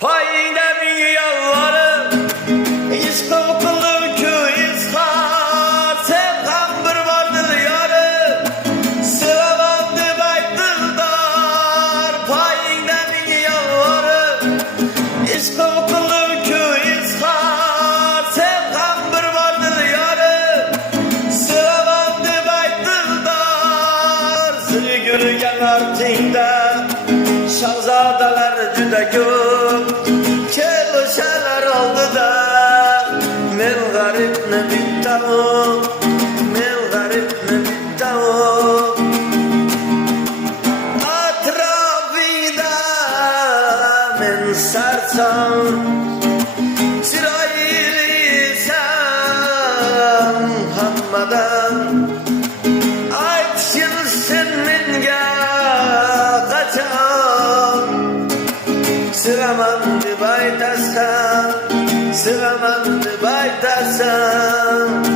Payine bir yalvarım, hiç korkulur ki izhar. Sevgam bir vardır yarım, sıralandı baydırdar. Payine bir yalvarım, hiç korkulur ki izhar. Sevgam bir vardır yarım, sıralandı baydırdar. Sırı gürgen artığında şahzadeler cüda köp, keluşalar oldu da men garip ne bittavum, men garip ne bittavum. Atrafında men sarsam, çıraylıysam hammadan. Aytşılsın menge kaçam, sıramandı baytarsam, sıramandı baytarsam.